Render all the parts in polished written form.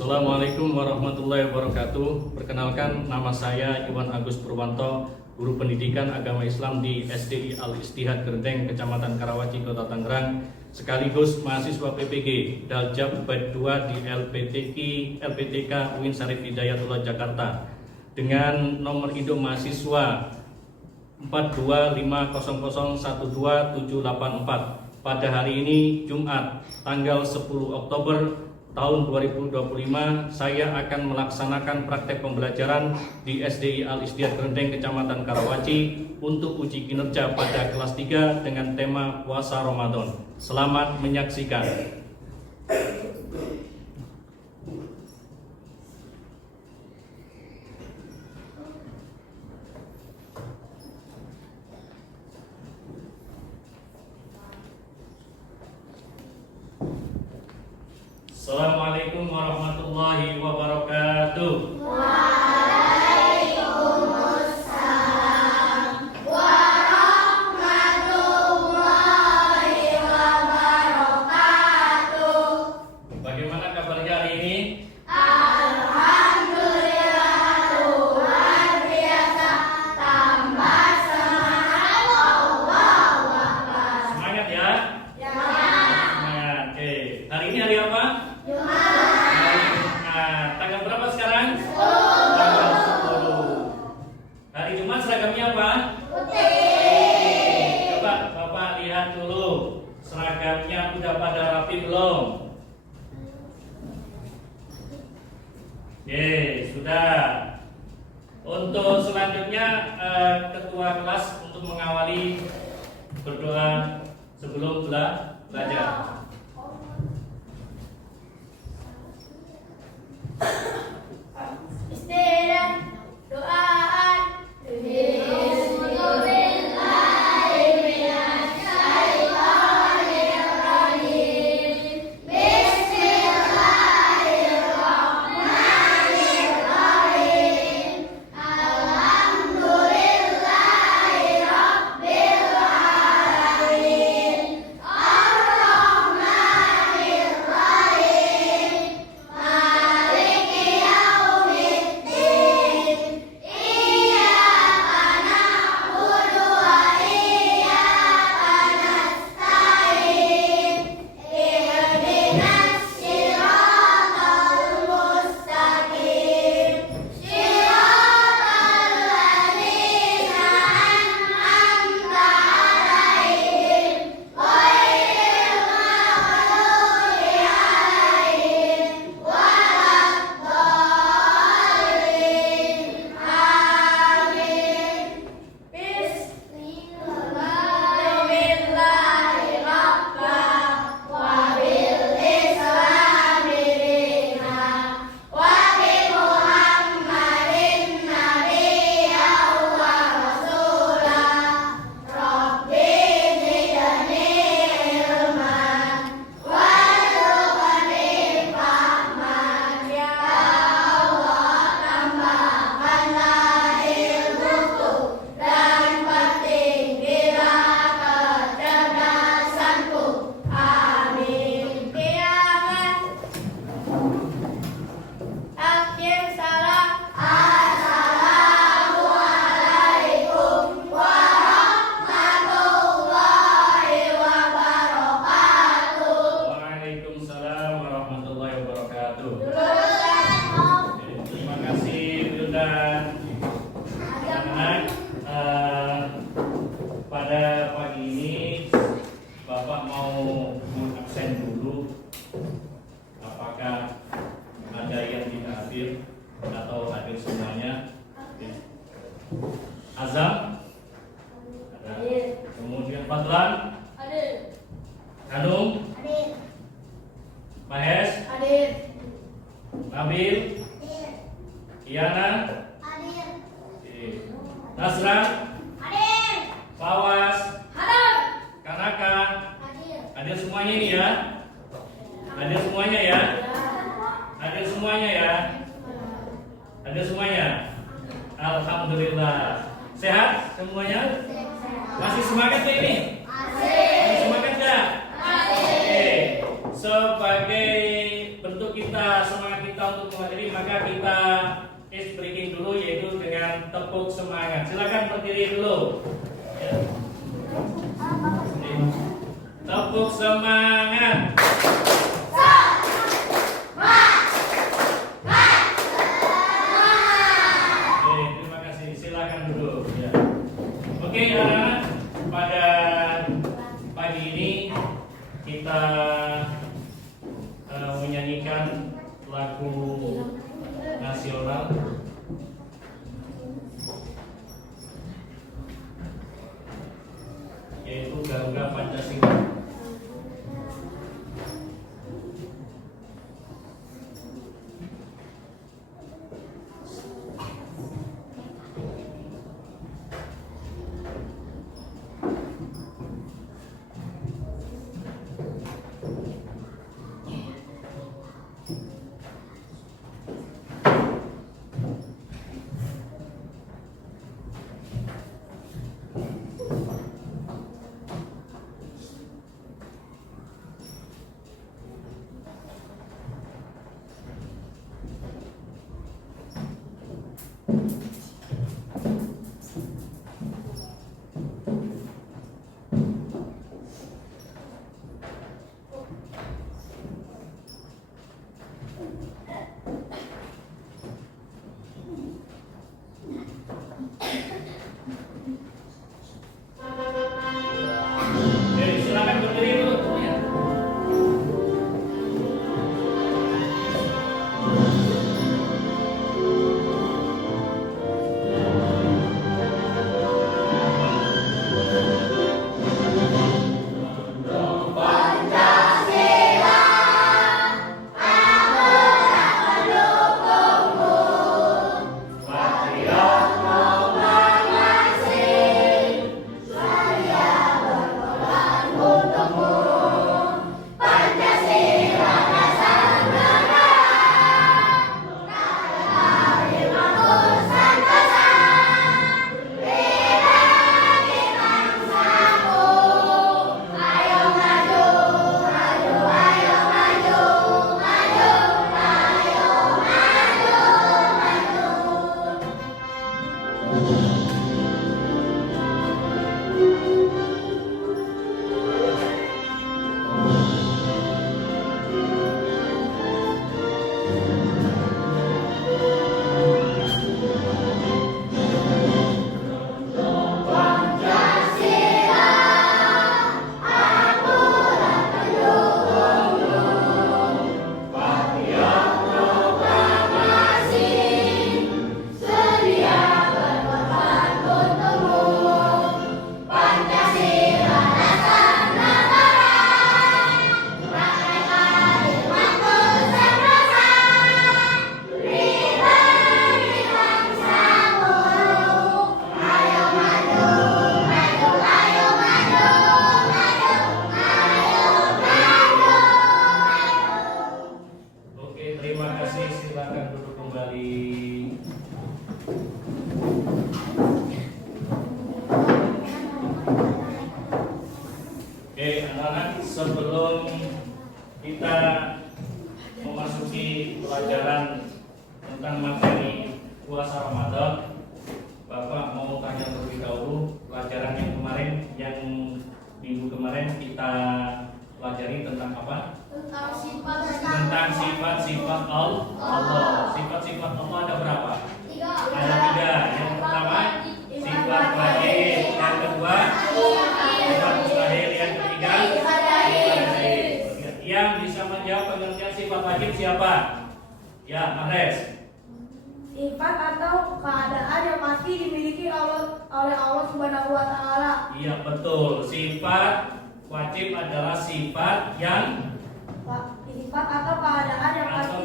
Assalamualaikum warahmatullahi wabarakatuh. Perkenalkan, nama saya Iwan Agus Purwanto, Guru Pendidikan Agama Islam di SDI Al-Istihad Gerendeng, Kecamatan Karawaci, Kota Tangerang, sekaligus mahasiswa PPG Daljab Bait 2 di LPTK UIN Syarif Hidayatullah Jakarta dengan nomor induk mahasiswa 42500127784. Pada hari ini Jumat tanggal 10 Oktober tahun 2025, saya akan melaksanakan praktek pembelajaran di SDI Al-Istihad Gerendeng, Kecamatan Karawaci untuk uji kinerja pada kelas 3 dengan tema puasa Ramadan. Selamat menyaksikan. Assalamualaikum warahmatullahi wabarakatuh. Waalaikumsalam warahmatullahi wabarakatuh. Bagaimana kabarnya hari ini? Alhamdulillah luar biasa, tambah semangat. Allahu Akbar. Semangat ya? Ya. Semangat. Oke. Hari ini hari apa? Hari Jumat. Tanggal berapa sekarang? 10. Tanggal 10. Hari Jumat seragamnya apa? Putih. Coba Bapak lihat dulu. Seragamnya udah pada rapi belum? Oke, sudah. Untuk selanjutnya ketua kelas untuk mengawali berdoa sebelum belajar. Istilah doaan. Waalaikumsalam warahmatullahi wabarakatuh. Terima kasih Bunda. Anak-anak, pada pagi ini Bapak mau mengabsen dulu. Apakah ada yang tidak hadir atau hadir semuanya? Azam? Ada. Kemudian Fadlan? Hanum? Mahes? Nabil? Iyana? Nasra? Fawas? Kanaka? Hadir semuanya ini ya? Hadir semuanya ya? Hadir semuanya ya? Hadir semuanya? Alhamdulillah. Sehat semuanya? Masih semangat nih ini? Masih semangat ya? Oke. Sebagai bentuk untuk kita semangat kita untuk menghadiri, maka kita ice breaking dulu, yaitu dengan tepuk semangat. Silakan berdiri dulu. Ya. Tepuk semangat. Oke, terima kasih. Silakan duduk. Ya. Oke, anak-anak, pada pagi ini kita menyanyikan lagu nasional yaitu Garuda Pancasila. Silakan berdiri dulu ya. Oke, terima kasih. Silakan duduk kembali. Oke, anak-anak, sebelum kita memasuki pelajaran tentang materi puasa Ramadan, Bapak mau tanya terlebih dahulu pelajaran yang kemarin, yang minggu kemarin kita pelajari tentang apa? Tentang sifat-sifat Allah. Sifat-sifat Allah ada berapa? Ada 3. Yang pertama sifat wajib, yang kedua sifat mustahil, yang ketiga sifat jaib. Yang bisa menjawab pengertian sifat wajib siapa? Ya, Mahes. Sifat atau keadaan yang pasti dimiliki oleh Allah Subhanahu wa taala. Iya, betul. Sifat wajib adalah sifat yang Sifat atau keadaan yang pasti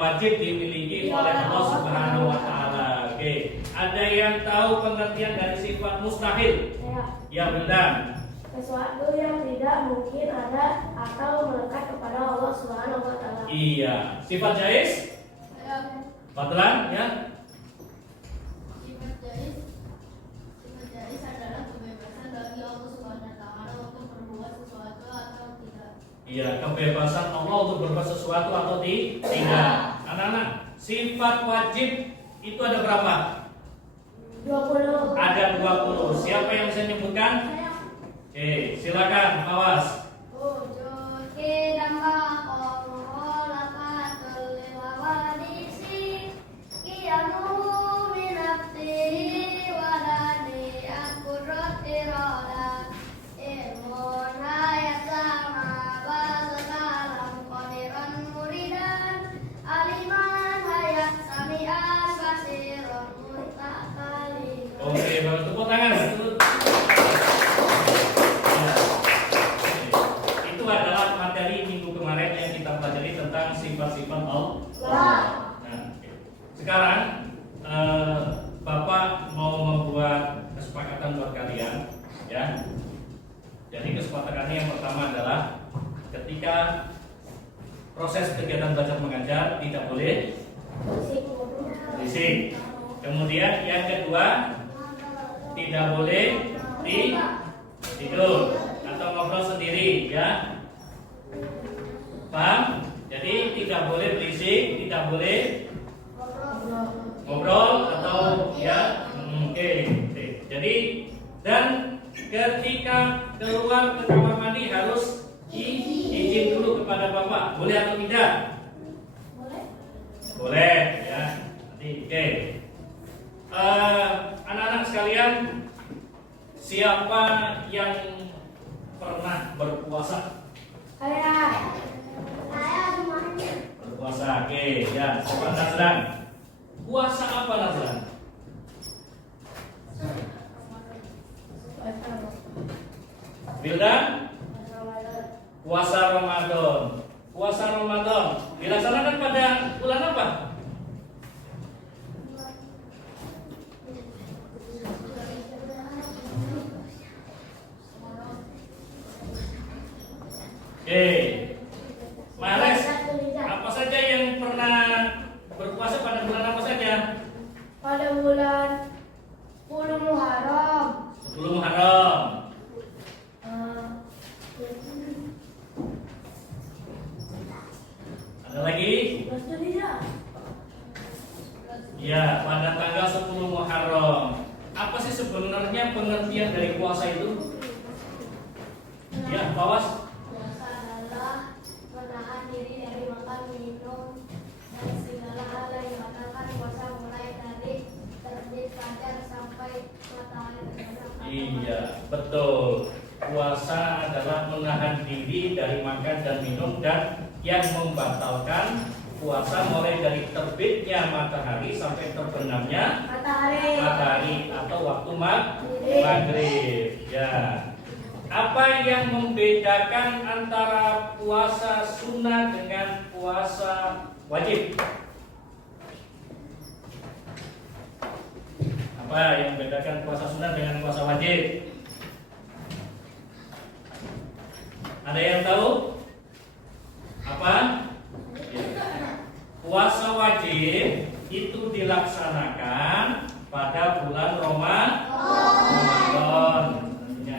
wajib dimiliki oleh Allah Subhanahu wa taala. Oke. Ada yang tahu pengertian dari sifat mustahil? Ya, benar. Sesuatu yang tidak mungkin ada atau melekat kepada Allah Subhanahu wa taala. Iya. Sifat jaiz? Fadlan, ya. Sifat jaiz adalah kebebasan bagi Allah Subhanahu wa taala untuk berbuat sesuatu atau tidak. Iya, kebebasan Allah untuk berbuat sesuatu atau tidak. Anak-anak, sifat wajib itu ada berapa? 20. Ada 20. Siapa yang bisa menyebutkan? Oke, silakan, awas. Oke, bagus, tepuk tangan. Ya. Itu adalah materi minggu kemarin yang kita pelajari tentang sifat-sifat Allah. Nah, oke. Sekarang Bapak mau membuat kesepakatan buat kalian, ya. Jadi kesepakatannya yang pertama adalah ketika proses kegiatan belajar mengajar tidak boleh berisik. Kemudian yang kedua, tidak boleh tidur atau ngobrol sendiri, ya. Paham? Jadi tidak boleh berisik, tidak boleh ngobrol atau ya. Oke. Jadi dan ketika keluar ke kamar mandi harus izin dulu kepada Bapak. Boleh atau tidak? Boleh, ya. Nanti, oke. Anak-anak sekalian, siapa yang pernah berpuasa? Saya semuanya. Berpuasa, oke, ya. Siapa Nazlan? Puasa apa Nazlan? Wildan? Puasa Ramadan. Puasa Ramadan dilaksanakan pada bulan apa? Oke, Mares, apa saja yang pernah berpuasa pada bulan apa saja? Pada bulan 10 Muharram. 10 Muharram. Ada lagi? Ya, pada tanggal 10 Muharram. Apa sih sebenarnya pengertian dari puasa itu? Ya, Bawas. Puasa adalah menahan diri dari makan, minum, dan segala hal yang dibatalkan puasa mulai dari terbit fajar sampai matahari terbenam. Iya, betul. Puasa adalah menahan diri dari makan dan minum, dan yang membatalkan puasa mulai dari terbitnya matahari sampai terbenamnya matahari atau waktu maghrib. Ya. Apa yang membedakan antara puasa sunnah dengan puasa wajib? Apa yang membedakan puasa sunnah dengan puasa wajib? Ada yang tahu? Apa? Puasa wajib itu dilaksanakan pada bulan Ramadan.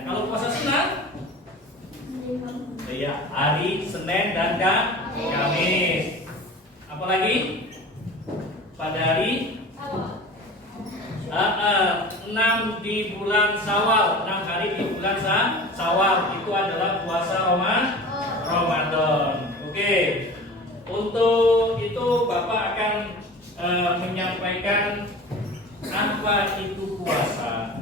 Kalau puasa sunnah, ya hari Senin dan Kamis. Apalagi pada hari 6 di bulan Syawal, 6 hari di bulan Syawal itu adalah puasa Ramadan. Oke. Untuk itu Bapak akan menyampaikan apa itu puasa.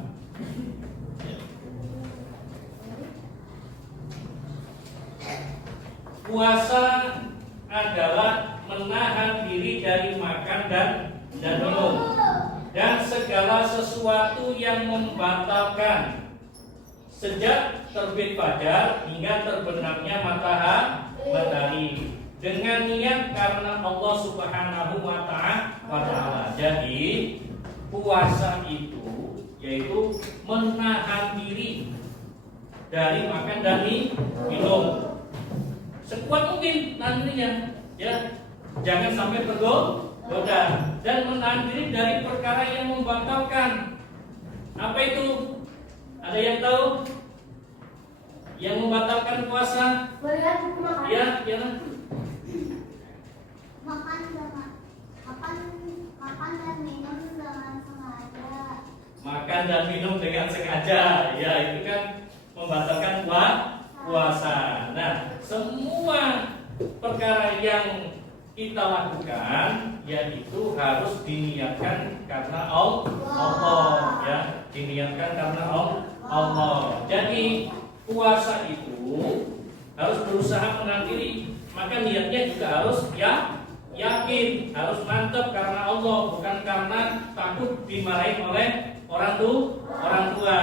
Puasa adalah menahan diri dari makan dan minum dan segala sesuatu yang membatalkan sejak terbit fajar hingga terbenamnya matahari dengan niat karena Allah Subhanahu wa Ta'ala. Jadi puasa itu yaitu menahan diri dari makan dan minum sekuat mungkin nantinya, ya. Jangan sampai tergoda dan menahan diri dari perkara yang membatalkan. Apa itu? Ada yang tahu? Yang membatalkan puasa? Melihat buku makan. Ya. Makan dan minum dengan sengaja. Makan dan minum dengan sengaja. Ya, itu kan membatalkan puasa. Nah, semua perkara yang kita lakukan yaitu harus diniatkan karena Allah, ya, diniatkan karena Allah. Jadi puasa itu harus berusaha mengakhiri, maka niatnya juga harus yakin, harus mantap karena Allah, bukan karena takut dimarahin oleh orang tua,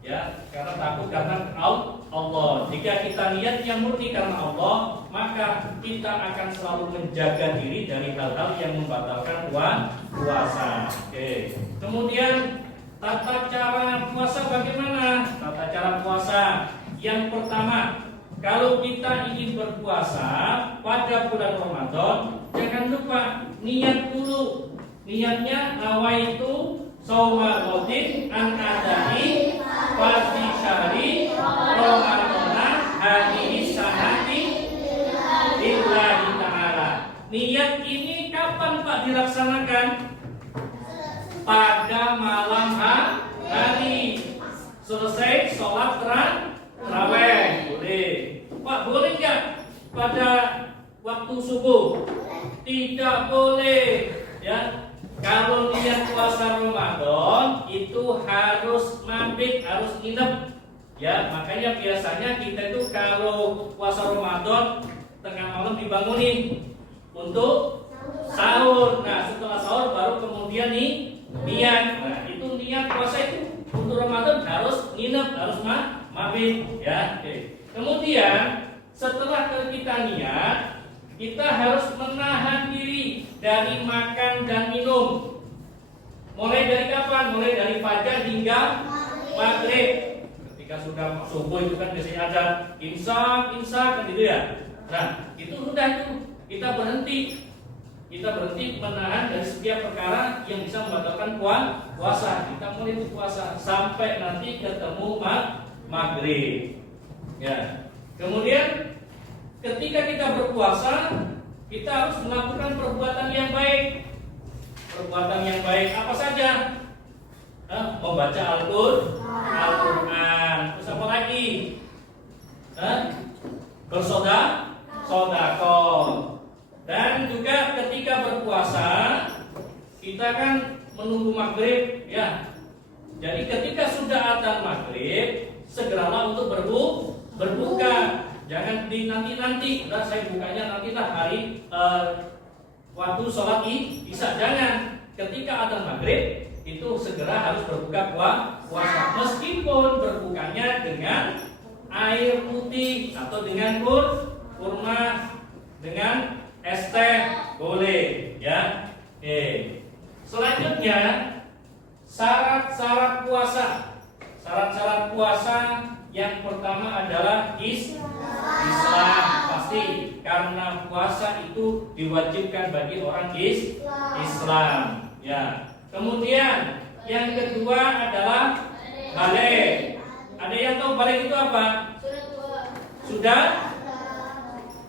ya, karena takut karena Allah. Jika kita niatnya murni karena Allah, maka kita akan selalu menjaga diri dari hal-hal yang membatalkan puasa. Oke. Kemudian tata cara puasa bagaimana? Tata cara puasa yang pertama, kalau kita ingin berpuasa pada bulan Ramadan, jangan lupa niat dulu. Niatnya nawaitu shauma ghadin an adai fardhi syahri Ramadana hadhihi sanati lillahi ta'ala. Niat ini kapan Pak dilaksanakan? Pada malam hari. Selesai sholat tarawih boleh. Pak, boleh nggak pada waktu subuh? Tidak boleh, ya. Kalau niat puasa Ramadan itu harus mabit, harus nginep. Ya, makanya biasanya kita itu kalau puasa Ramadan tengah malam dibangunin untuk sahur. Nah, setelah sahur baru kemudian niat. Nah, itu niat puasa itu untuk Ramadan harus nginep, harus mabit, ya. Oke. Kemudian setelah kita niat, kita harus menahan diri dari makan dan minum. Mulai dari kapan? Mulai dari fajar hingga maghrib. Ketika sudah subuh itu kan biasanya ada imsak kan gitu ya. Nah, itu sudah itu kita berhenti menahan dari setiap perkara yang bisa membatalkan puasa. Kita mulai puasa sampai nanti ketemu maghrib. Ya. Kemudian ketika kita berpuasa, kita harus melakukan perbuatan yang baik. Perbuatan yang baik apa saja? Membaca Al-Quran. Terus apa lagi? Bersedekah. Dan juga ketika berpuasa, kita kan menunggu maghrib, ya. Jadi ketika sudah adzan maghrib, segeralah untuk berbuka. Jangan dinanti-nanti. Udah saya bukanya nantilah hari waktu sholat isya. Jangan. Ketika adzan maghrib itu segera harus berbuka puasa. Meskipun berbukanya dengan air putih atau dengan kurma, dengan es teh boleh, ya. Oke. Selanjutnya syarat-syarat puasa. Syarat-syarat puasa yang pertama adalah Islam, pasti karena puasa itu diwajibkan bagi orang Islam, ya. Kemudian yang kedua adalah balik. Ada yang tahu balik itu apa? Sudah?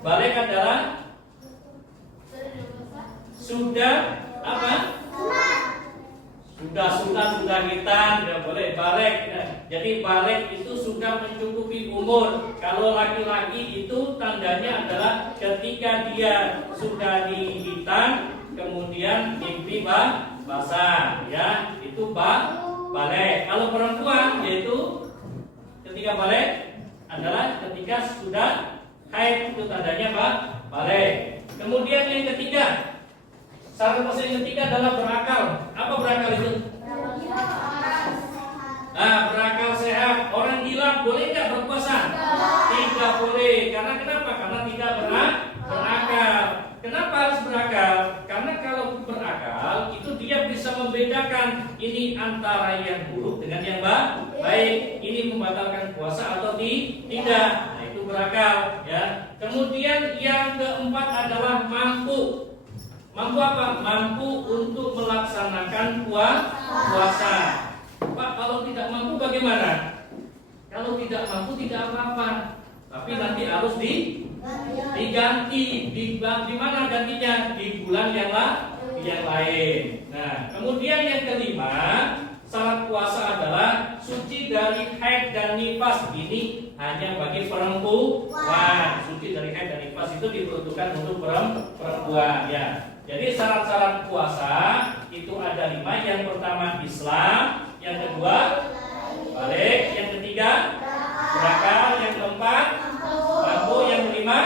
Balik adalah sudah apa? Sudah kita tidak boleh balik. Jadi balik itu sudah mencukupi umur. Kalau laki-laki itu tandanya adalah ketika dia sudah dihitan, kemudian mimpi basah, ya, itu balik. Kalau perempuan yaitu ketika balik adalah ketika sudah haid, itu tandanya balik. Kemudian yang ketiga, syarat puasa yang ketiga adalah berakal. Apa berakal itu? Berakal sehat. Orang gila boleh nggak berpuasa? Tidak boleh. Karena kenapa? Karena tidak berakal. Kenapa harus berakal? Karena kalau berakal itu dia bisa membedakan ini antara yang buruk dengan yang baik. Ini membatalkan puasa atau tidak. Nah, itu berakal, ya. Kemudian yang keempat adalah mampu. Mampu apa? Mampu untuk melaksanakan puasa. Pak, kalau tidak mampu bagaimana? Kalau tidak mampu tidak apa-apa, tapi nanti harus diganti. Di mana gantinya? Di bulan yang lain. Nah, kemudian yang kelima, syarat puasa adalah suci dari haid dan nifas. Ini hanya bagi perempuan. Suci dari haid dan nifas itu diperuntukkan untuk perempuan ya. Jadi syarat-syarat puasa itu ada 5. Yang pertama Islam, yang kedua balik, yang ketiga berakal, yang keempat mampu, yang kelima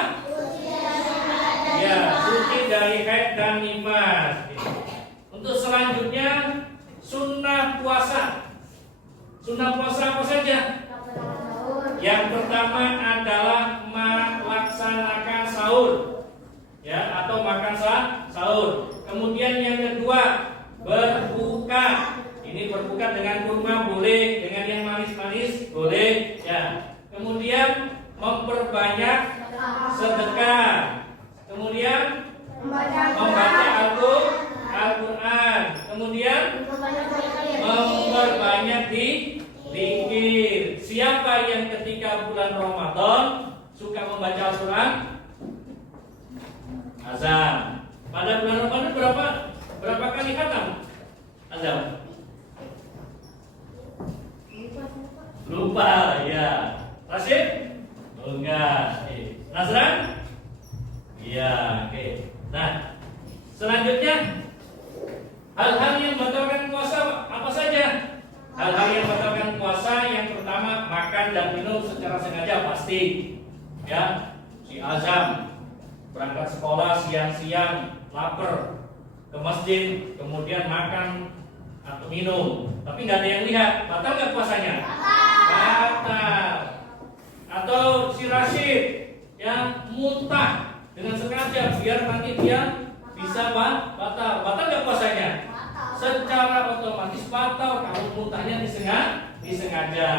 ya suci dari haid dan nifas. Untuk selanjutnya sunnah puasa. Sunnah puasa apa saja? Yang pertama adalah melaksanakan sahur, ya, atau makan sahur. Kemudian yang kedua berbuka. Ini berbuka dengan kurma boleh, dengan yang manis-manis boleh, ya. Kemudian memperbanyak sedekah. Kemudian membaca Al-Quran. Kemudian memperbanyak zikir. Siapa yang ketika bulan Ramadan suka membaca Al-Quran? Azam. Pada bulan Ramadan berapa kali khatam? Azam. Lupa ya. Rasid? Enggak. Nasran? Iya, oke. Nah, selanjutnya hal-hal yang membatalkan puasa apa saja? Hal-hal yang membatalkan puasa yang pertama makan dan minum secara sengaja pasti. Ya, si Azam berangkat sekolah siang-siang lapar ke masjid, kemudian makan atau minum, tapi nggak ada yang lihat, batal nggak puasanya? Batal. Atau si Rashid yang muntah dengan sengaja biar nanti dia bisa batal nggak puasanya? Secara otomatis batal kalau muntahnya disengaja.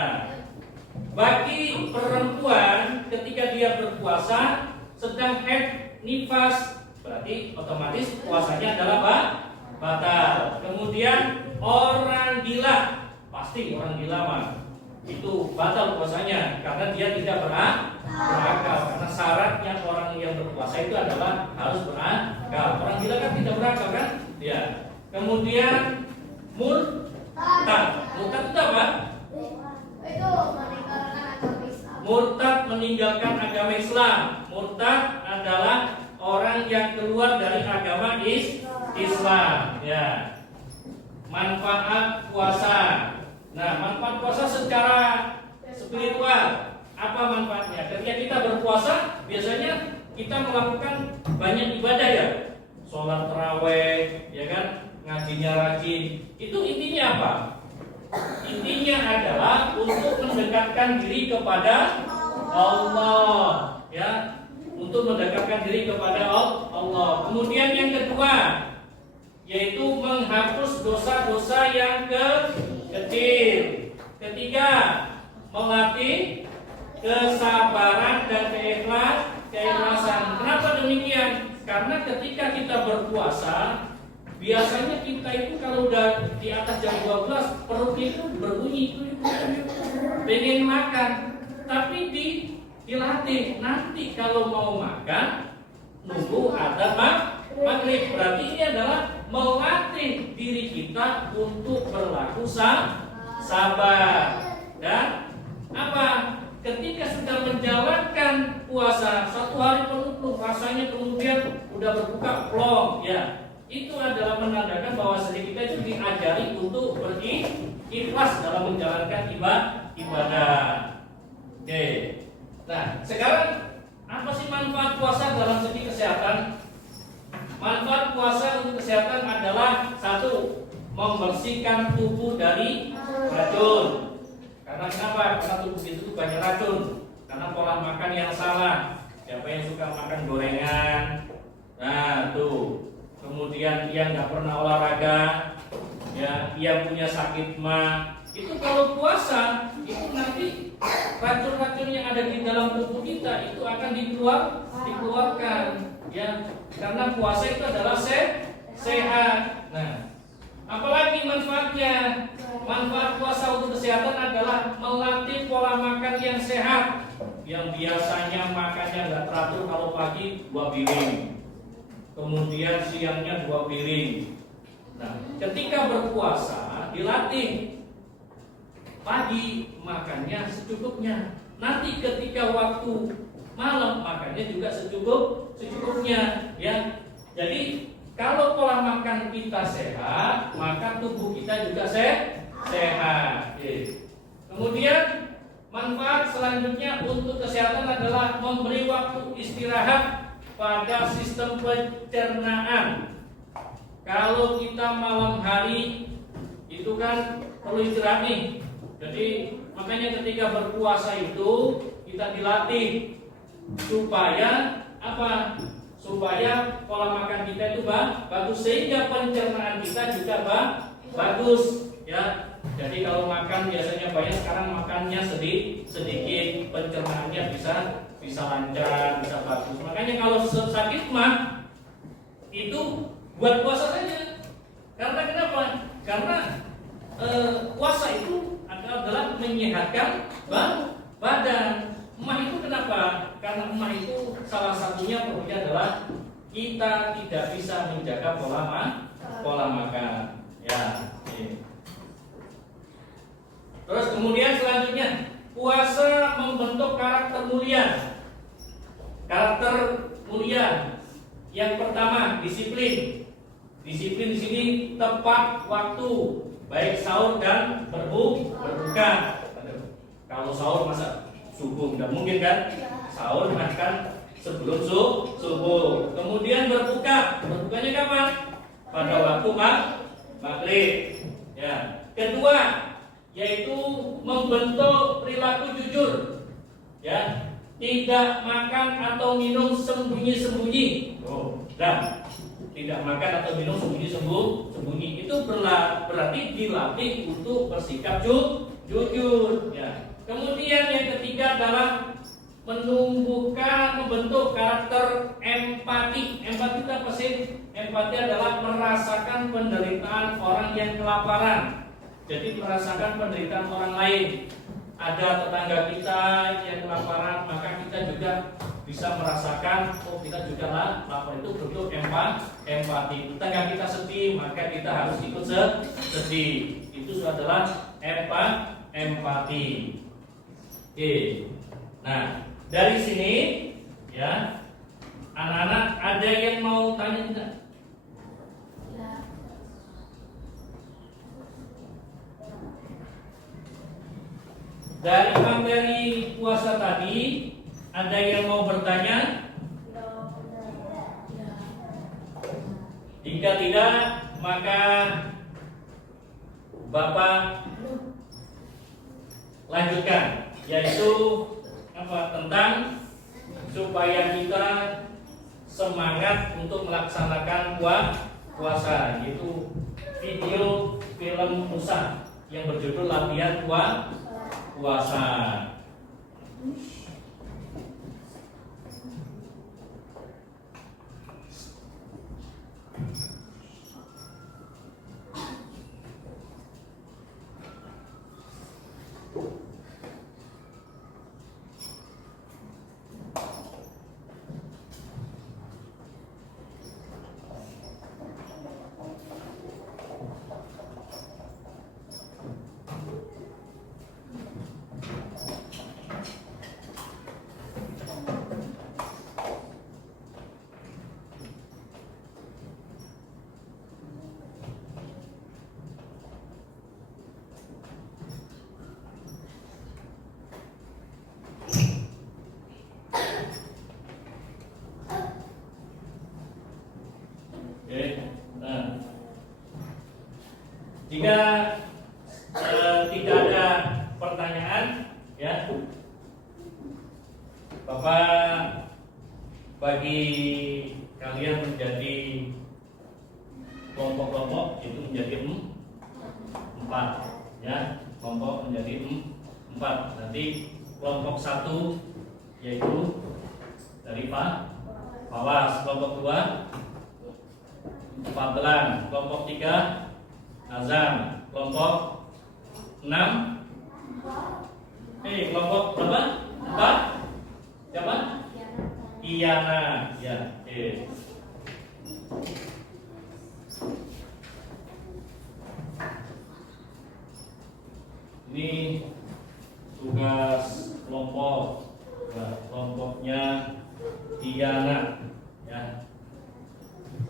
Bagi perempuan ketika dia berpuasa sedang haid nifas, berarti otomatis puasanya adalah batal. Kemudian orang gila, pasti orang gila mah itu batal puasanya karena dia tidak berakal. Karena syaratnya orang yang berpuasa itu adalah harus berakal. Orang gila kan tidak berakal kan? Ya. Kemudian murtad. Murtad itu apa? Itu meninggalkan agama Islam. Murtad meninggalkan agama Islam. Murtad adalah orang yang keluar dari agama Islam. Ya. Manfaat puasa. Nah, manfaat puasa secara spiritual apa manfaatnya? Ketika kita berpuasa, biasanya kita melakukan banyak ibadah ya, sholat taraweh, ya kan, ngajinya rajin. Itu intinya apa? Intinya adalah untuk mendekatkan diri kepada Allah, ya, untuk mendekatkan diri kepada Allah. Kemudian yang kedua, yaitu menghapus dosa-dosa yang kecil. Ketiga, melatih kesabaran dan keikhlasan. Kenapa demikian? Karena ketika kita berpuasa, biasanya kita itu kalau udah di atas jam 12 perut itu berbunyi, pengen makan, tapi dilatih. Nanti kalau mau makan, nunggu ada maghrib. Berarti ini adalah melatih diri kita untuk berlaku sabar. Dan apa? Ketika sudah menjalankan puasa 1 hari penuh rasanya, kemudian udah berbuka plong, ya, itu adalah menandakan bahwa kita itu diajari untuk berikhlas dalam menjalankan ibadah. Oke. Nah, sekarang apa sih manfaat puasa dalam segi kesehatan? Manfaat puasa untuk kesehatan adalah 1. Membersihkan tubuh dari racun. Karena kenapa? Karena tubuh itu banyak racun. Karena pola makan yang salah. Siapa yang suka makan gorengan? Nah, tuh. Kemudian dia nggak pernah olahraga, ya, dia punya sakit mah. Itu kalau puasa, itu nanti racun-racun yang ada di dalam tubuh kita itu akan dikeluarkan, ya. Karena puasa itu adalah sehat. Nah, apalagi manfaatnya? Manfaat puasa untuk kesehatan adalah melatih pola makan yang biasanya makannya nggak teratur, kalau pagi 2 piring, kemudian siangnya 2 piring. Nah, ketika berpuasa dilatih pagi makannya secukupnya. Nanti ketika waktu malam makannya juga secukupnya, ya. Jadi kalau pola makan kita sehat, maka tubuh kita juga sehat. Kemudian manfaat selanjutnya untuk kesehatan adalah memberi waktu istirahat pada sistem pencernaan. Kalau kita malam hari itu kan perlu istirahat nih. Jadi makanya ketika berpuasa itu kita dilatih supaya apa? Supaya pola makan kita itu bagus, sehingga pencernaan kita juga bagus, ya. Jadi kalau makan biasanya banyak, sekarang makannya sedikit, pencernaannya bisa lancar, bisa bagus. Makanya kalau sakit mah itu buat puasa saja. Karena kenapa? Karena puasa itu adalah menyehatkan badan. Emah itu kenapa? Karena emah itu salah satunya pokoknya adalah kita tidak bisa menjaga pola makan. Ya. Terus kemudian selanjutnya, puasa membentuk karakter mulia. Karakter mulia. Yang pertama, disiplin. Disiplin di sini tepat waktu, baik sahur dan berbuka. Kalau sahur masa subuh nggak mungkin kan? Sahur makan sebelum subuh. Kemudian berbukanya kapan? Pada waktu maghrib. Ya. Kedua, yaitu membentuk perilaku jujur. Ya, tidak makan atau minum sembunyi-sembunyi. Dan tidak makan atau minum sembunyi itu berarti dilatih untuk bersikap jujur. Ya. Kemudian yang ketiga adalah membentuk karakter empati. Empati itu apa sih? Empati adalah merasakan penderitaan orang yang kelaparan. Jadi merasakan penderitaan orang lain. Ada tetangga kita yang kelaparan, maka kita juga bisa merasakan, oh kita juga lapar, itu bentuk empati. Tetangga kita sedih, maka kita harus ikut sedih. Itu adalah empati. Oke. Nah, dari sini ya, anak-anak ada yang mau tanya tidak? Dari materi puasa tadi, ada yang mau bertanya? Jika tidak, maka Bapak lanjutkan, yaitu apa? Tentang supaya kita semangat untuk melaksanakan puasa, yaitu video film Musa yang berjudul Latihan Puasa. Jika tidak ada pertanyaan, ya, Bapak bagi kalian menjadi kelompok-kelompok, itu menjadi 4, ya, kelompok menjadi 4. Nanti kelompok 1 yaitu dari Fawas, kelompok 2 Fadlan, kelompok 3 Azam, kelompok 6 kelompok berapa? Siapa? Iyana. Ya, oke. Ini tugas kelompok. Nah, kelompoknya Iyana. Ya.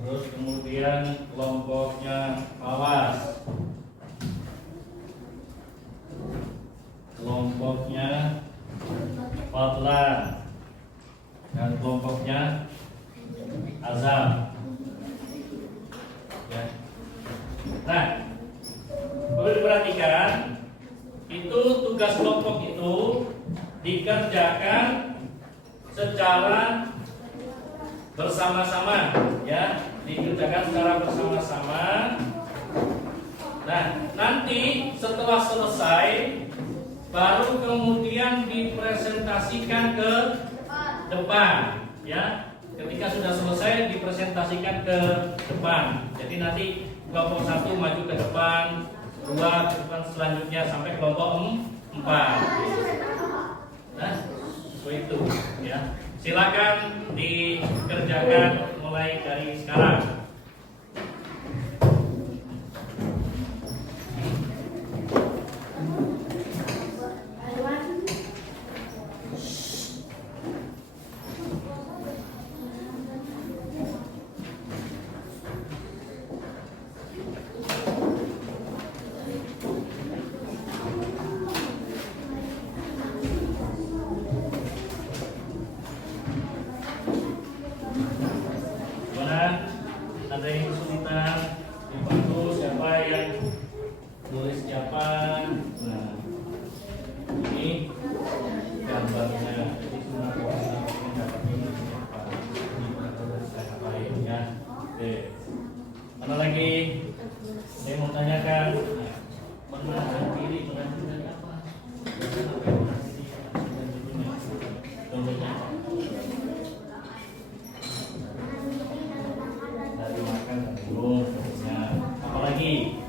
Terus kemudian kelompoknya Mawas. Kelompoknya Fadlan. Dan kelompoknya Azam. Ya. Nah, perlu diperhatikan, itu tugas kelompok itu dikerjakan secara bersama-sama, ya, dikerjakan secara bersama-sama. Nah, nanti setelah selesai baru kemudian dipresentasikan ke depan, ya. Ketika sudah selesai dipresentasikan ke depan. Jadi nanti kelompok 1 maju ke depan, 2 ke depan, selanjutnya sampai kelompok 4. Nah, seperti itu, ya. Silakan dikerjakan mulai dari sekarang. Ada yang kesulitan dibantu, siapa yang tulis siapa. Nah, ini gambarnya. Jadi semua orang yang dapat ini siapa, siapa ya. Oke. Mana lagi? Saya mau tanyakan. Menahan diri, menahan diri apa? Contohnya dari makan dan minum, apalagi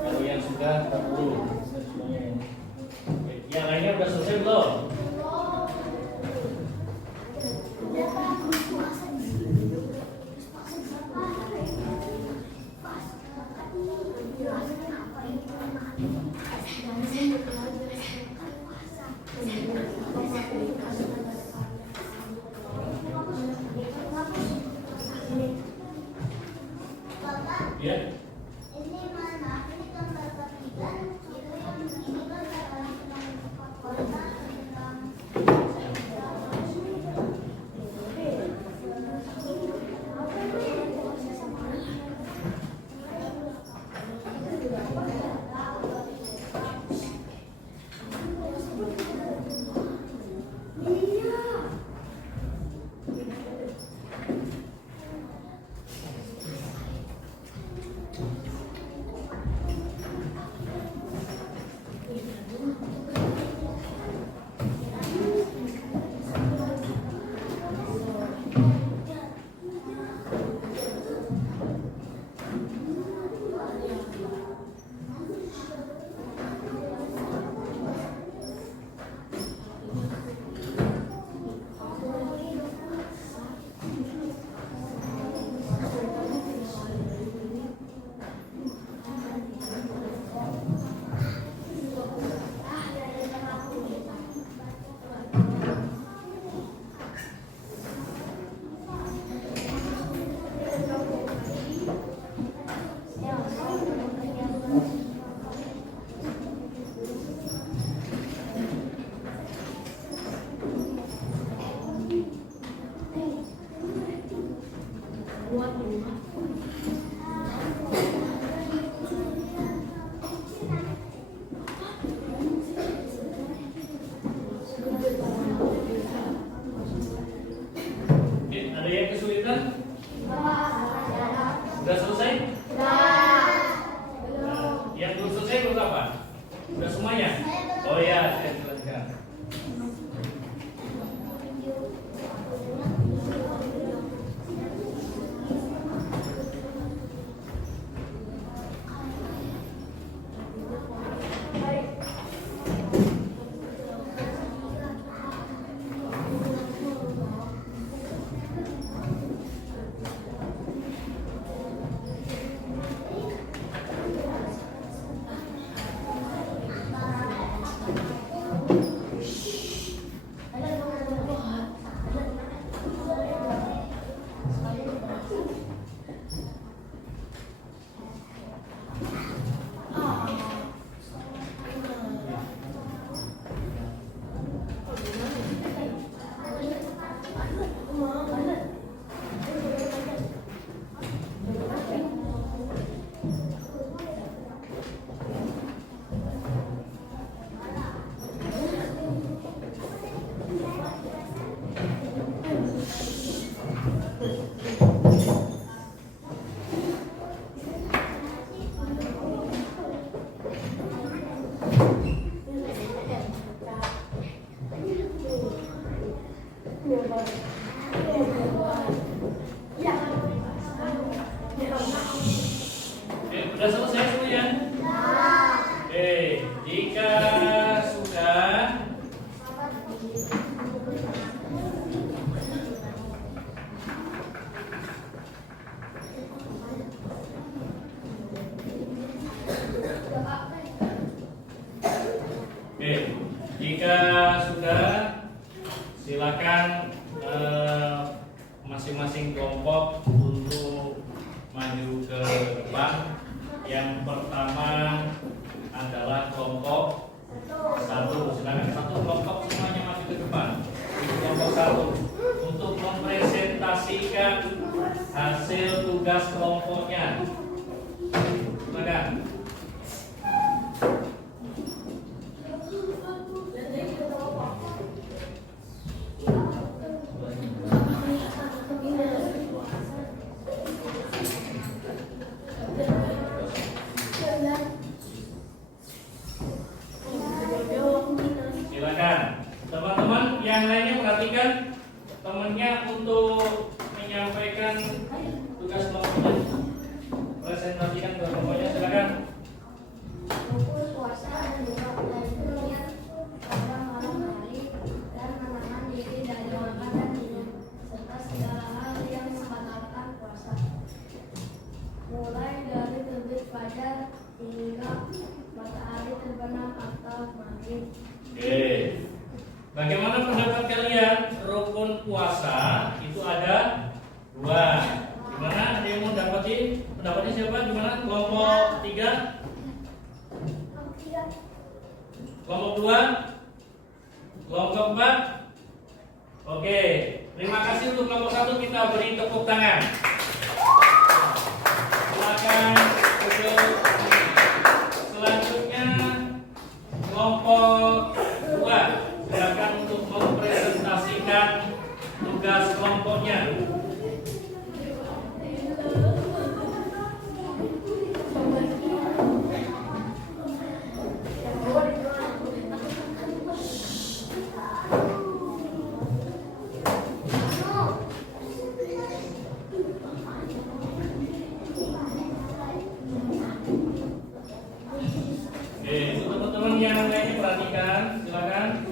Kalau yang sudah 40. Oke, yang lainnya udah selesai belum? Ya. Ini mana? Ini gambar bagian. Itu yang ini kan adalah kota tentang Oke, ada yang kesulitan? Sudah selesai? Yang belum selesai berapa? Sudah semuanya? Oh ya, saya jelaskan. Sudah selesai semuanya? Oke, jika sudah Oke, jika sudah silakan masing-masing kelompok untuk maju ke depan. Yang pertama adalah kelompok satu. Silakan satu kelompok semuanya maju ke depan. Kelompok satu untuk mempresentasikan hasil tugas kelompoknya. Silakan. Silakan. Teman-teman yang lainnya perhatikan temannya untuk menyampaikan tugas kelompoknya. Presentasikan ke kelompoknya, silakan. Rukun puasa adalah niat pada malam hari dan menahan diri dari makan dan minum serta segala hal yang membatalkan puasa. Mulai dari terbit fajar hingga matahari terbenam atau maghrib. Oke. Bagaimana pendapat kalian? Rukun puasa itu ada 2. Gimana? Ada yang mau dapetin? Pendapatnya siapa? Gimana? Kelompok 3? Kelompok 2? Kelompok 4? Oke. Terima kasih untuk kelompok 1, kita beri tepuk tangan. Silakan duduk. Selanjutnya kelompok 2, silakan untuk mempresentasikan tugas kelompoknya. Oke, untuk teman-teman yang lainnya perhatikan, silakan.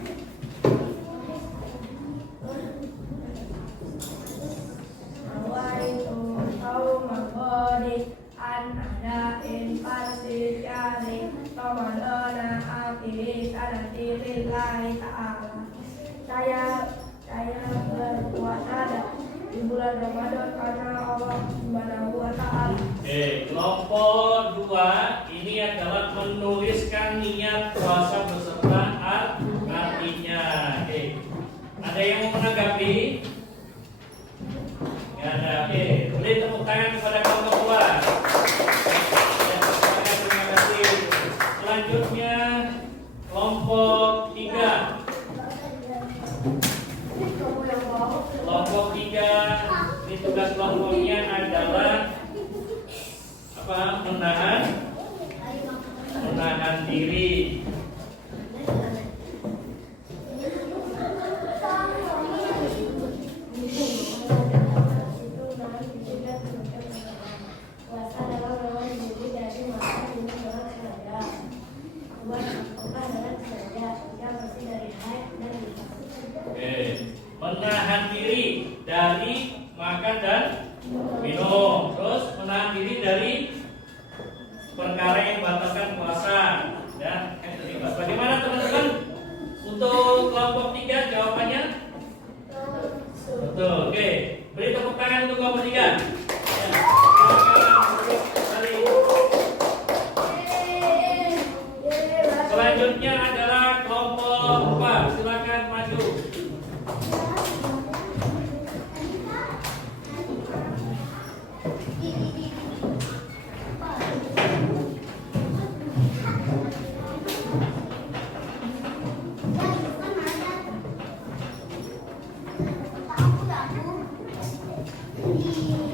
Saya berpuasa di bulan Ramadan karena Allah Subhanahu wa Ta'ala. Oke, kelompok 2 ini adalah menuliskan niat puasa beserta artinya. Oke, ada yang mau menanggapi? Nggak ada. Oke, beri tepuk tangan kepada kelompok 2. Ya, terima kasih. Selanjutnya kelompok 3. Kelompok 3 ini tugas kelompoknya adalah apa? Menahan diri. Puasa adalah menahan diri dari makan minum dengan sengaja. Buat makan dengan sengaja, yang bersih dari haid dan nifas. Oke, menahan diri dari makan dan minum. Terus menahan diri dari perkara yang membatalkan puasa. Dan bagaimana teman-teman? Untuk kelompok 3 jawabannya? Betul. Oke, beri tepuk tangan untuk kelompok 3. Ya, selanjutnya adalah kelompok 4. Silakan maju.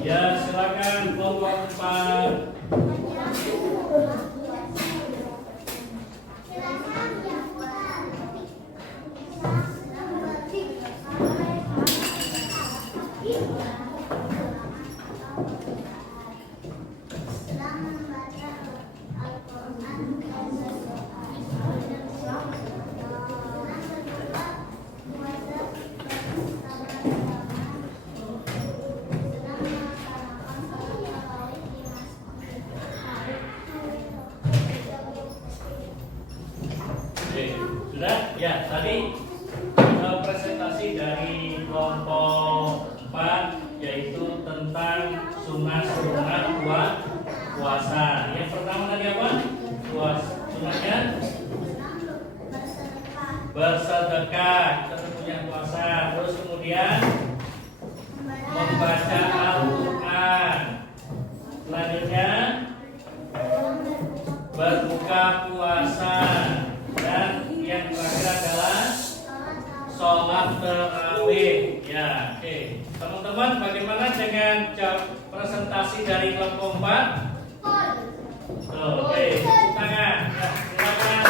Ya, silakan kelompok 4. Oke, sudah? Ya, tadi presentasi dari kelompok 4 yaitu tentang sunat-sunat puasa. Yang pertama tadi apa? Sunatnya bersedekah, kita punya puasa. Terus kemudian membaca Al-Quran. Selanjutnya berbuka puasa. Dan yang terakhir adalah sholat tarawih. Ya, oke. Teman-teman, bagaimana dengan presentasi dari kelompok 4? Oke, tepuk tangan. Ya, silakan.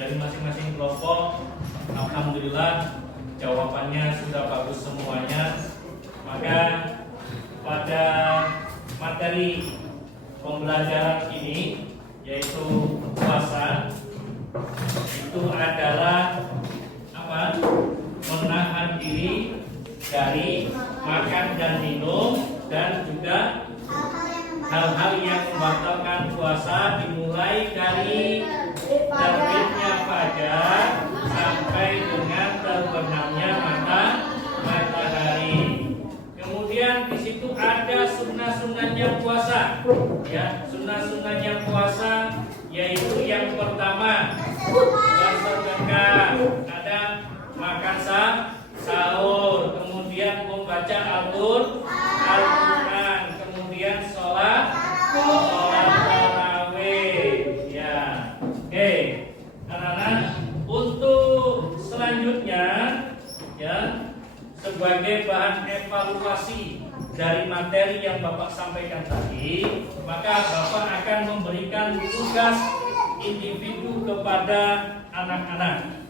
dari masing-masing kelompok. Alhamdulillah jawabannya sudah bagus semuanya. Maka pada materi pembelajaran ini yaitu puasa itu adalah apa? Menahan diri dari makan dan minum dan juga hal-hal yang membatalkan puasa dimulai dari terbitnya fajar sampai dengan terbenamnya matahari. Kemudian di situ ada sunnah-sunnahnya puasa. Ya, sunnah-sunnahnya puasa yaitu yang pertama bersedekah, ada makan sahur, kemudian membaca Al-Quran, kemudian sholat tarawih. Ya, oke. Anak-anak, untuk selanjutnya ya sebagai bahan evaluasi dari materi yang Bapak sampaikan tadi, maka Bapak akan memberikan tugas individu kepada anak-anak.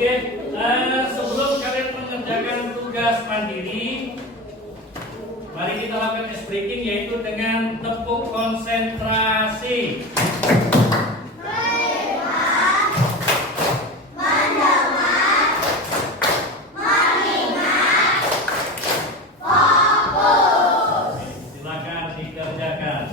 Oke, sebelum kalian mengerjakan tugas mandiri, mari kita lakukan ice breaking yaitu dengan tepuk konsentrasi. Silakan dikerjakan.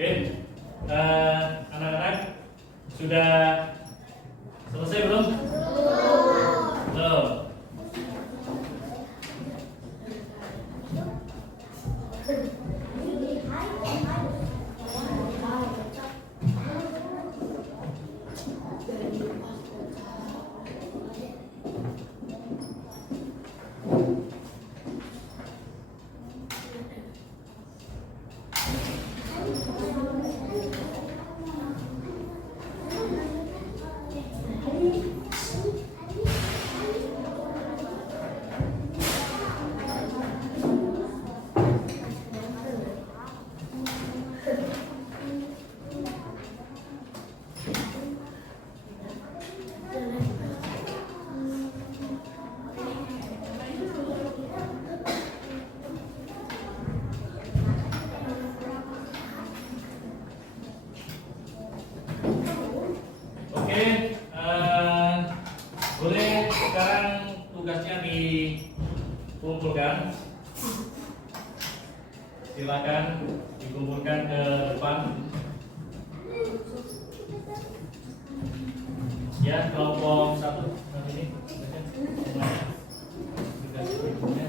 Oke, anak-anak sudah selesai belum? Belum. Oke, boleh sekarang tugasnya dikumpulkan. Silakan dikumpulkan ke depan. Ya, kelompok 1 ini. Tugas berikutnya.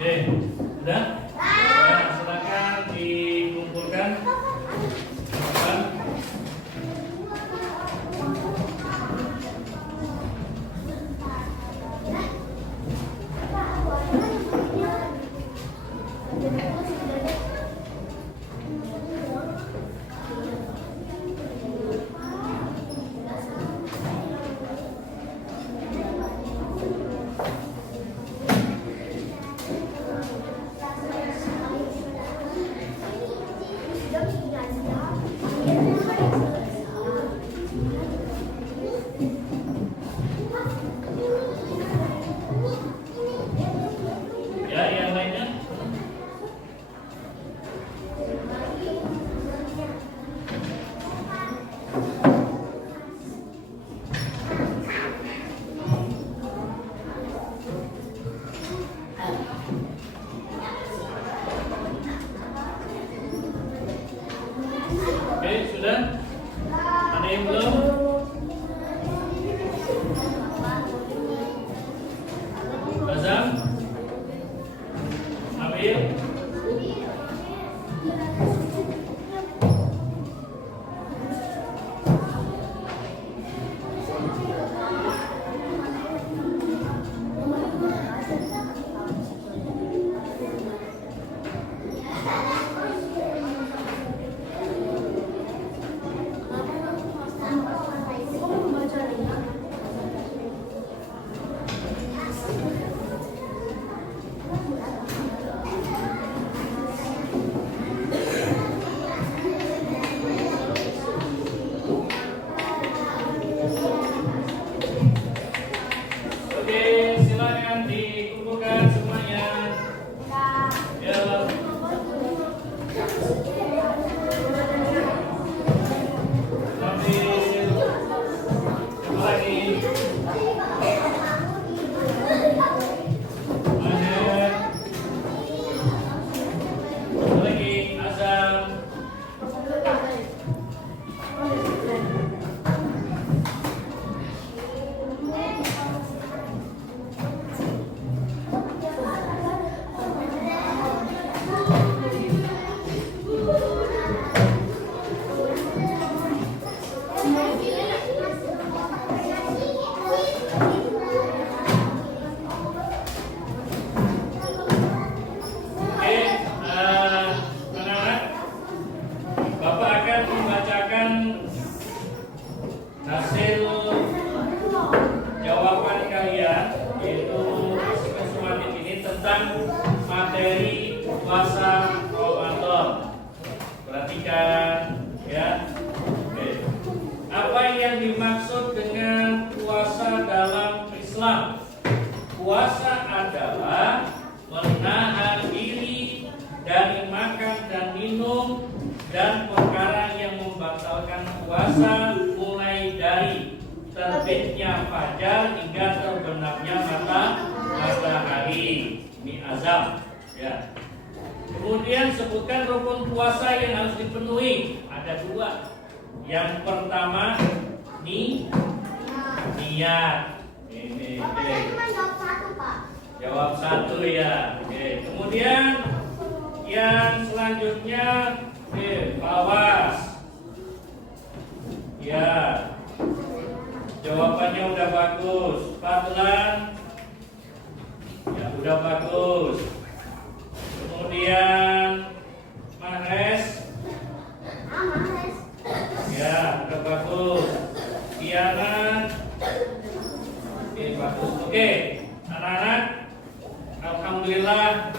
Oke, sudah? Ya, silakan dikumpulkan. Silakan. Ya, yang lainnya. Oke, sudah? Ada yang belum? Azam? Abil? Oke, silakan dikumpulkan semuanya. Ya. Abil. Siapa lagi? Maher. Siapa lagi? Azam. Oke, anak-anak, Bapak akan membacakan hasil jawaban kalian, yaitu hasil sumatif ini tentang materi puasa Ramadan. Perhatikan, ya. Oke. Apa yang dimaksud dengan puasa dalam Islam? Puasa adalah menahan diri dari makan dan minum dan perkara yang membatalkan puasa, mulai dari terbitnya fajar hingga terbenamnya matahari. Ini azam, ya. Kemudian sebutkan rukun puasa yang harus dipenuhi. Ada 2. Yang pertama, niat. Ini. Oke. Jawab 1 ya. Oke. Kemudian yang selanjutnya, awas. Ya. Jawabannya udah bagus. Fadlan. Ya, udah bagus. Kemudian Mahes. Ya, udah bagus. Diana. Oke, bagus. Oke, anak-anak, alhamdulillah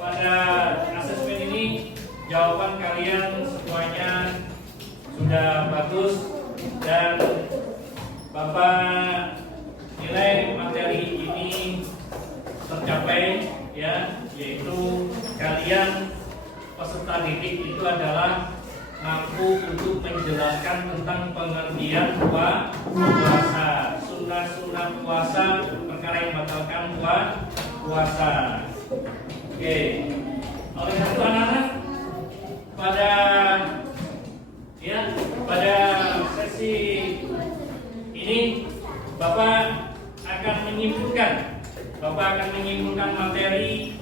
pada asesmen ini jawaban kalian semuanya sudah bagus dan Bapak nilai materi ini tercapai, ya, yaitu kalian peserta didik itu adalah mampu untuk menjelaskan tentang pengertian puasa, sunnah puasa, perkara yang membatalkan puasa. Oke, oleh karena itu anak-anak, pada sesi ini Bapak akan menyimpulkan Bapak akan menyimpulkan materi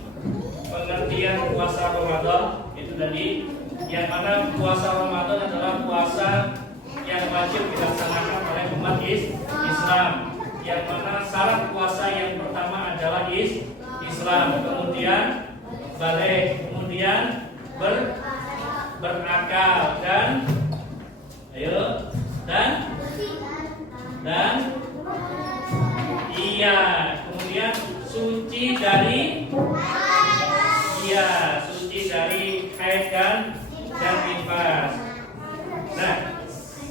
pengertian puasa Ramadan. Itu tadi, yang mana puasa Ramadan adalah puasa yang wajib dilaksanakan oleh umat Islam. Yang mana syarat puasa yang pertama adalah Islam, kemudian balik, kemudian berakal dan iya, kemudian suci dari haid dan nifas. Nah,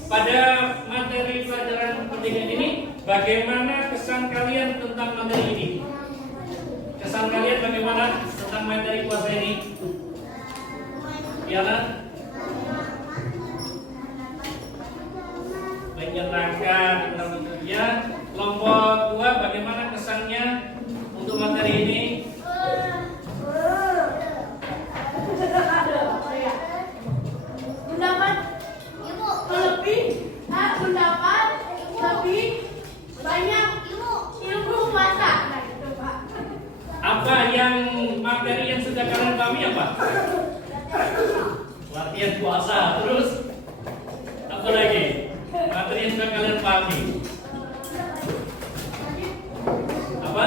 pada materi pelajaran pendidikan ini, bagaimana kesan kalian tentang materi ini? Kesan kalian bagaimana tentang materi puasa ini? Ya kan? Menyenangkan, ya. Kelompok 2, bagaimana kesannya untuk materi ini? Mendapat lebih banyak ilmu puasa. Apa yang materi yang sudah kalian pahami apa? Latihan puasa, terus apa lagi? Materi yang sudah kalian pahami. Apa?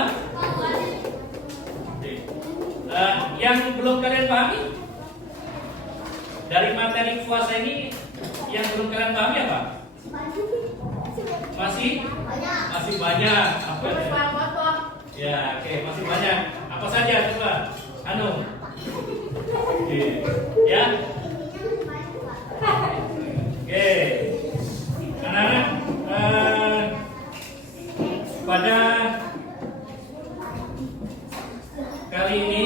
Yang belum kalian pahami dari materi puasa ini, yang belum kalian pahami apa? Masih banyak. Apa ya? Oke, masih banyak. Apa saja coba? Oke. Ya. Oke. Anak-anak, pada kali ini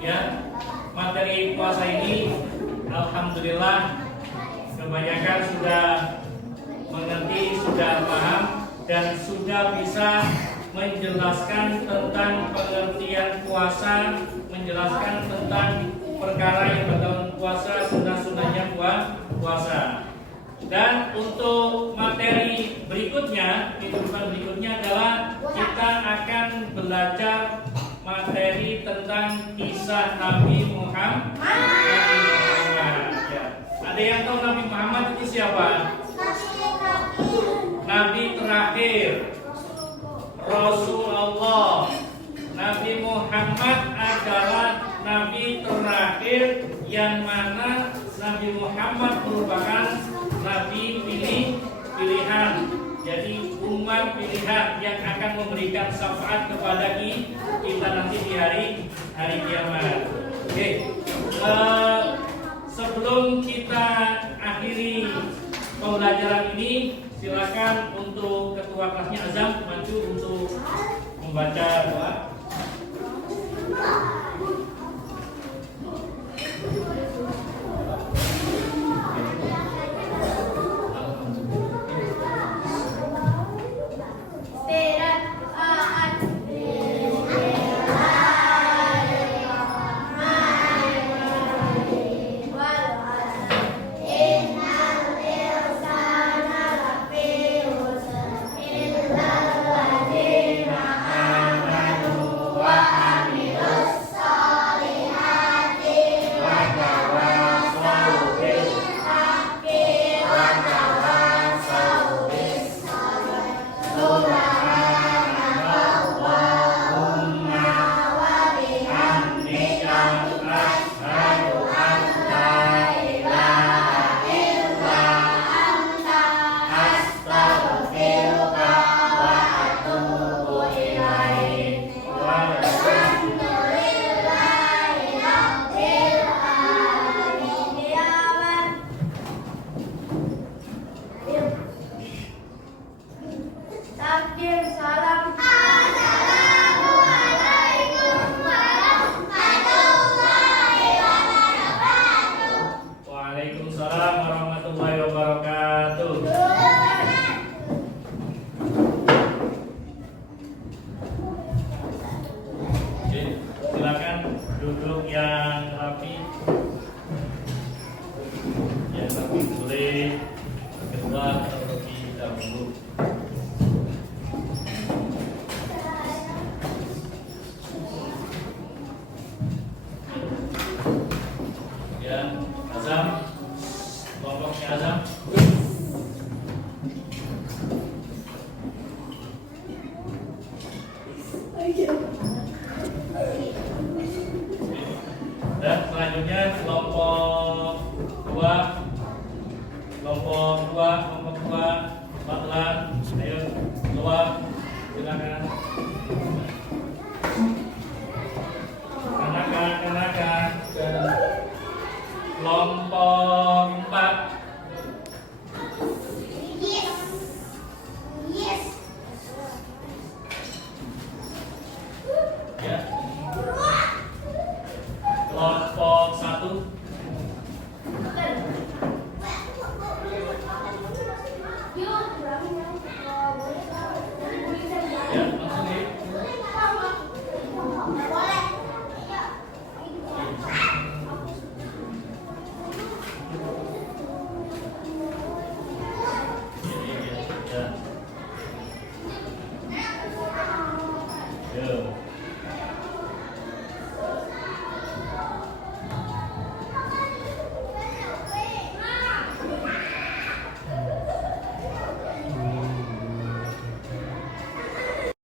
ya, materi puasa ini alhamdulillah kebanyakan sudah mengerti, sudah paham, dan sudah bisa menjelaskan tentang pengertian puasa, menjelaskan tentang perkara yang berkaitan puasa, sunnah-sunnahnya puasa. Dan untuk materi berikutnya, adalah kita akan belajar materi tentang kisah Nabi Muhammad. Ya. Ada yang tahu Nabi Muhammad itu siapa? Nabi terakhir, Rasulullah. Nabi Muhammad adalah Nabi terakhir, yang mana Nabi Muhammad merupakan Nabi pilihan. Jadi umat pilihan yang akan memberikan syafaat kepada kita nanti di hari kiamat. Oke. Sebelum kita akhiri pembelajaran ini, silakan untuk ketua kelasnya Azam maju untuk membaca doa. Thank you.